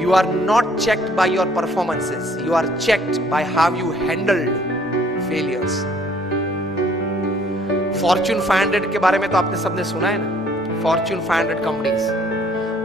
You are not checked by your performances. You are checked by how you handled failures. Fortune 500 के बारे में तो आपने सबने सुना है ना, Fortune 500 कंपनीज,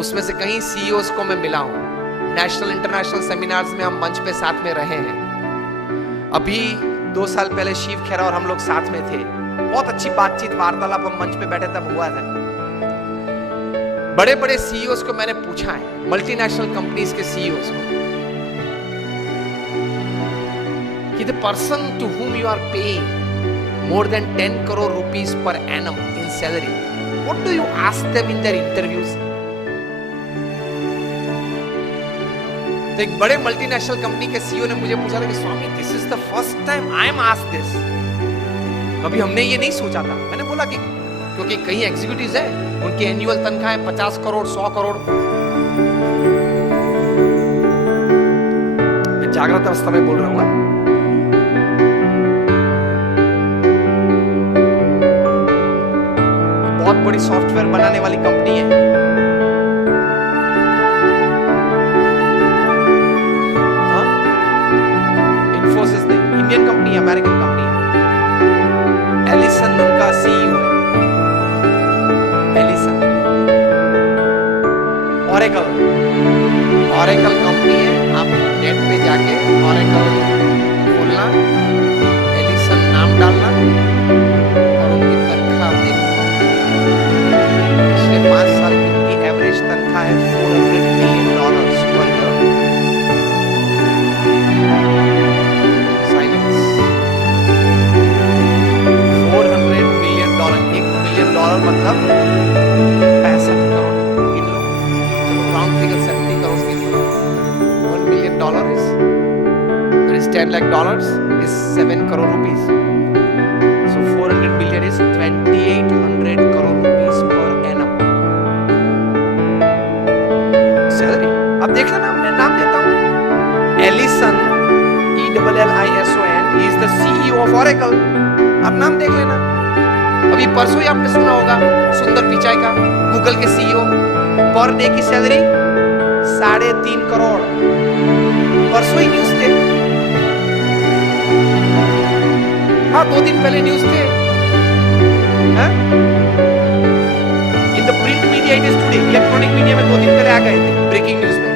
उसमें से कई CEOs को मैं मिला हूं। नेशनल इंटरनेशनल सेमिनार्स में हम मंच पे साथ में रहे हैं। अभी 2 साल पहले शिव खेरा और हम लोग साथ में थे। बहुत अच्छी बातचीत वार्तालाप हम मंच पे बैठे तब हुआ था। बड़े बड़े CEOs को मैंने पूछा है, मल्टीनेशनल कंपनीज के CEOs को, कि the person to whom you are paying more than 10 crore rupees per annum in salary, what do you ask them in their interviews? तो एक बड़े मल्टीनेशनल कंपनी के CEO ने मुझे पूछा था कि Swami, this is the first time I am asked this. कभी हमने ये नहीं सोचा था। मैंने बोला कि क्योंकि कई एग्जीक्यूटिव्स हैं, उनकी एनुअल तनख्वाह है 50 करोड़ 100 करोड़। मैं जागृत अवस्था में बोल रहा हूँ। बहुत बड़ी सॉफ्टवेयर बनाने वाली कंपनी है। इन्फोसिस नहीं, इंडियन कंपनी है, अमेरिकन कंपनी है। एलिसन उनका CEO है। एलिसन, ऑरेकल कंपनी है। आप नेट पे जाके ऑरेकल खोलना, एलिसन नाम डालना और उनकी तनख्वाह देखना। पिछले 5 साल की उनकी एवरेज तनख्वाह है $400 million per year. Silence. $400 million, $1 million मतलब 65 करोड़। गिन लो, चलो राउंड फिगर 70 करोड़ गिन लो। $1 million is, that is $10 lakh is 7 crore rupees. So 400 million is 2800 crore rupees per annum salary. अब देख लेना, मैं नाम देता हूँ, Allison, ELLISON, he is the CEO of Oracle। अब नाम देख लेना। अभी परसों ही आपने सुना होगा सुंदर पिचाई का, गूगल के CEO, पर डे की सैलरी 3.5 करोड़। परसों ही न्यूज थे। हाँ, 2 दिन पहले न्यूज थे। In the print media it is today, electronic media में 2 दिन पहले आ गए थे ब्रेकिंग न्यूज में।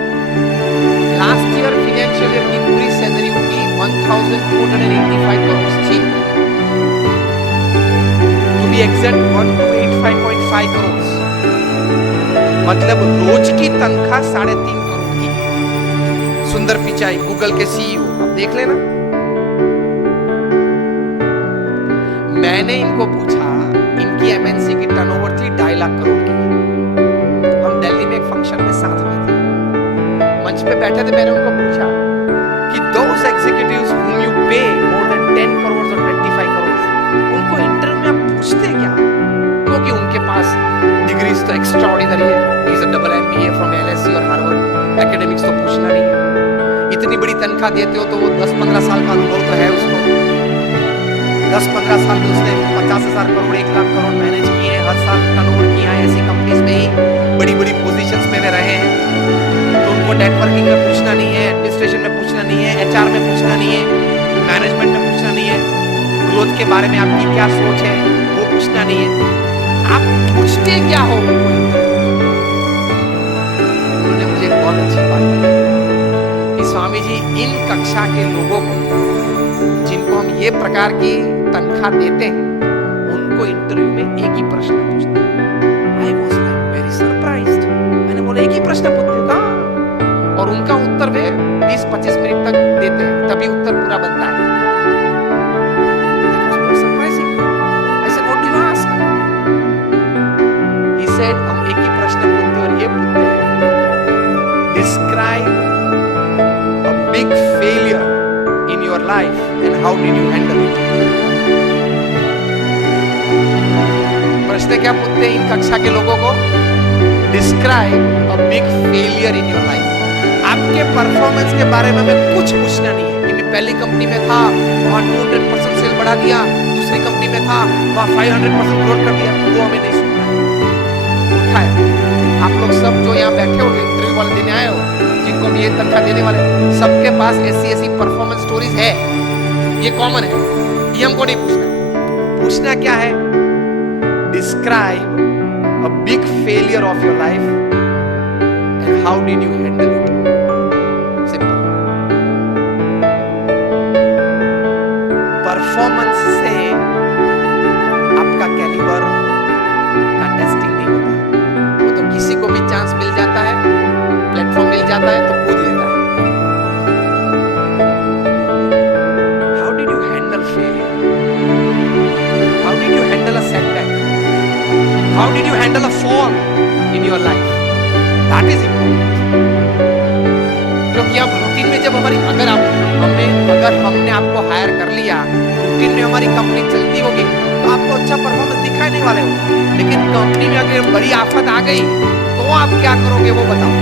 लास्ट ईयर फाइनेंशियल ईयर की पूरी सैलरी उनकी 1285 करोड़ थी। टू बी एग्जैक्ट 1285.5 करोड़, मतलब रोज की तनख्वाह 3.5 करोड़ की। सुंदर पिचाई, गूगल के CEO। अब देख लेना। मैंने इनको पूछा, इनकी MNC की टर्नओवर थी 2.5 लाख करोड़ की। हम दिल्ली में एक फंक्शन में साथ में थे, मंच पे बैठे थे। मैंने उनको पूछा कि those executives whom you pay more than 10 crores or 25 crores, उनको इंटरव्यू में आप पूछते क्या? क्योंकि उनके पास डिग्रीज तो एक्स्ट्राऑर्डिनरी है। He is a double MBA from LSE और हार्वर्ड। एकेडमिक्स तो पूछना नहीं है। इतनी बड़ी तनख्वाह देते हो तो वो 10-15 साल का अनुभव तो है उसको। 10-15 साल में उसने 50,000 करोड़ 1 लाख करोड़ मैनेज किए हैं, हर साल टर्नओवर किया है। ऐसी कंपनीज में ही बड़ी बड़ी पोजीशंस में रहे हैं। तो उनको नेटवर्किंग में पूछना नहीं है, एडमिनिस्ट्रेशन में पूछना नहीं है, HR में पूछना नहीं है, मैनेजमेंट में पूछना नहीं है, ग्रोथ के बारे में आपकी क्या सोच है वो पूछना नहीं है। आप पूछते क्या हो? उन्होंने मुझे एक बहुत अच्छी बात बताई कि स्वामी जी, इन कक्षा के लोगों को, जिनको हम ये प्रकार की तनख्वाह देते हैं, उनको इंटरव्यू में एक ही प्रश्न पूछते हैं। I was like very surprised. मैंने बोला एक ही प्रश्न पूछते हो कहाँ? और उनका उत्तर वे 20-25 मिनट तक देते हैं, तभी उत्तर पूरा बनता है। हम एक ही प्रश्न पूछते और ये पूछते हैं, describe a big failure in your life and how did you handle it. प्रश्न क्या पूछते हैं इन कक्षा के लोगों को? Describe a big failure in your life. आपके परफॉर्मेंस के बारे में हमें कुछ पूछना नहीं है कि मैं पहली कंपनी में था, वहां 200% सेल बढ़ा दिया, दूसरी कंपनी में था, वहां 500% ग्रोथ कर दिया, वो हमें नहीं सुनना है। आप लोग सब जो यहाँ बैठे हो, इंटरव्यू वाले दिन आए हो, जिनको हम ये तनख्वाह देने वाले, सबके पास ऐसी ऐसी परफॉर्मेंस स्टोरीज है, ये कॉमन है, ये हमको नहीं पूछना। पूछना क्या है? Describe a big failure of your life and how did you handle it. Simple. Performance से आपका कैलिबर का टेस्टिंग नहीं होता। वो तो किसी को भी चांस मिल जाता है, प्लेटफॉर्म मिल जाता है तो कूद लेता है। How did you handle failure? How did you handle a setback? How did you handle a fall in your life? That is important. क्योंकि अब रूटीन में जब हमारी अगर हमने आपको हायर कर लिया, रूटीन में हमारी कंपनी चलती होगी तो आपको अच्छा परफॉर्मेंस दिखाई नहीं वाले हो। लेकिन कंपनी में अगर बड़ी आफत आ गई तो आप क्या करोगे वो बताओ।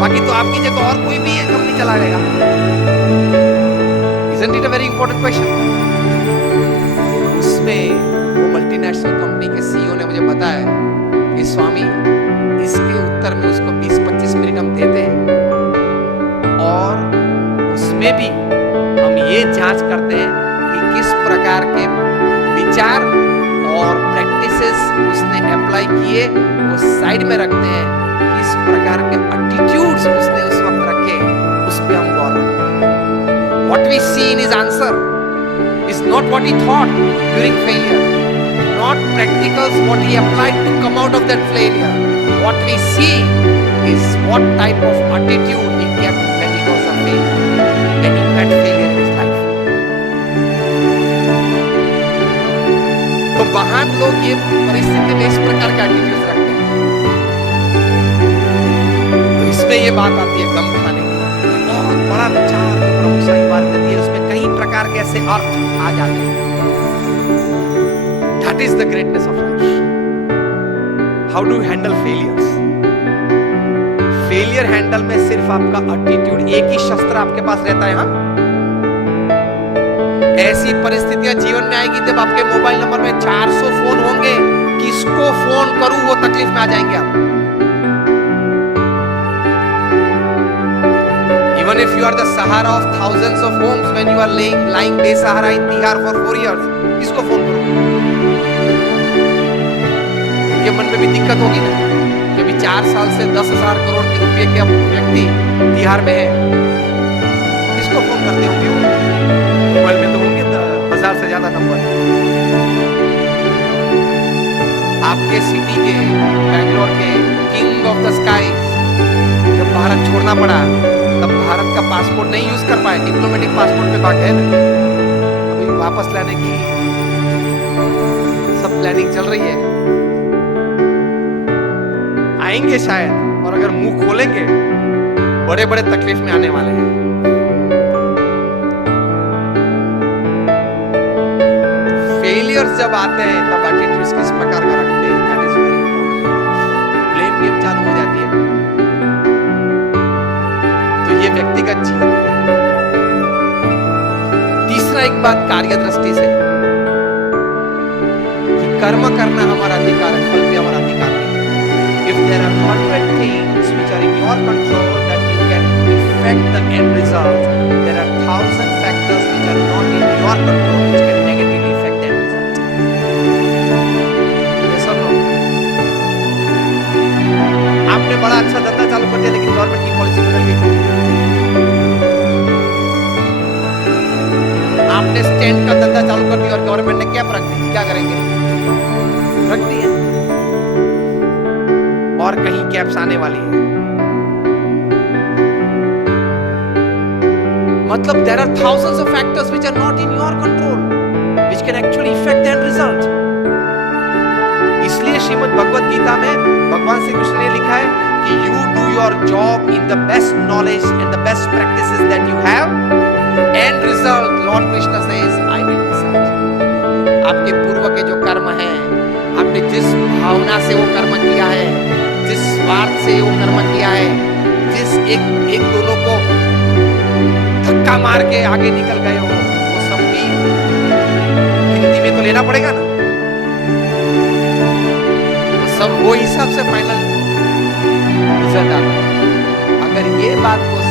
बाकी तो आपकी जगह और कोई भी कंपनी चला लेगा। Isn't it a very important question? उसमें वो मल्टीनेशनल कंपनी के सीईओ ने मुझे बताया कि स्वामी, इसके उत्तर में उसको 20-25 मिनट हम देते हैं और उसमें भी हम ये जांच करते हैं कि किस प्रकार के विचार और प्रैक्टिसेस उसने अप्लाई किए, वो साइड में रखते हैं। किस प्रकार के एटीट्यूड्स उसने उस वक्त रखे, उस पे हम गौर रखते हैं। What we see in his answer is not what he thought during failure, not practicals what he applied to come out of that failure. What we see is what type of attitude he kept when he was a failure, when he had failure in his life. तो महान लोग ये परिस्थिति में इस प्रकार का attitude रखते हैं। तो इसमें ये बात आती है दम खाने की। बहुत बड़ा विचार जो प्रभु सही बात देती है, उसमें कई प्रकार के ऐसे अर्थ आ जाते हैं। That is the greatness of life. How do you handle failures? Failure handle में सिर्फ आपका एटीट्यूड, एक ही शस्त्र आपके पास रहता है। हाँ, ऐसी परिस्थितियां जीवन में आएगी जब आपके मोबाइल नंबर में 400 फोन होंगे, किसको फोन करूं वो तकलीफ में आ जाएंगे आप। Even if you are the Sahara of thousands of homes, when you are lying बेसहारा in Bihar for 4 years, किसको फोन करूं? उनके मन में भी दिक्कत होगी ना, कि 4 साल से 10,000 करोड़ के रुपए के व्यक्ति बिहार में है, किसको फोन करते होंगे वो? मोबाइल में तो होंगे 1000 से ज्यादा नंबर। आपके सिटी के, बैंगलोर के किंग ऑफ द स्काईज जब भारत छोड़ना पड़ा, तब भारत का पासपोर्ट नहीं यूज कर पाए, डिप्लोमेटिक पासपोर्ट पे भाग गए ना। अभी वापस लाने की सब प्लानिंग चल रही है, आएंगे शायद, और अगर मुंह खोलेंगे बड़े बड़े तकलीफ में आने वाले हैं। फेलियर्स जब आते हैं तब एटीट्यूड्स किस प्रकार का रखते हैं, that is very important. Blame game चालू हो जाती है। तो ये व्यक्तिगत जीवन है। तीसरा एक बात कार्य दृष्टि से, कि कर्म करना हमारा अधिकार है, फल भी हमारा अधिकार नहीं। If there are 100 things which are in your control that you can affect the end result, there are 1,000 factors which are not in your control which can negatively affect the end result. Yes or no? आपने बड़ा अच्छा धंधा चालू कर दिया, लेकिन government की policy बदल गई। आपने स्टैंड का धंधा चालू कर दिया और गवर्नमेंट ने कैप रख दी, क्या करेंगे? रख दिया, और कहीं कैप्स आने वाली है। मतलब there are thousands of factors which are not in your control which can actually affect the end result. इसलिए श्रीमद् भगवत गीता में भगवान श्री कृष्ण ने लिखा है कि you do your job in the best knowledge and the best practices that you have. End result, Lord Krishna says, I will decide. आपके पूर्व के जो कर्म हैं, आपने जिस भावना से वो कर्म किया है, जिस स्वार्थ से वो कर्म किया है, जिस एक दोनों को धक्का मार के आगे निकल गए हो, वो सब भी हिंदी में तो लेना पड़ेगा ना। तो सब वो हिसाब से फाइनल रिजल्ट आता है। अगर ये बात को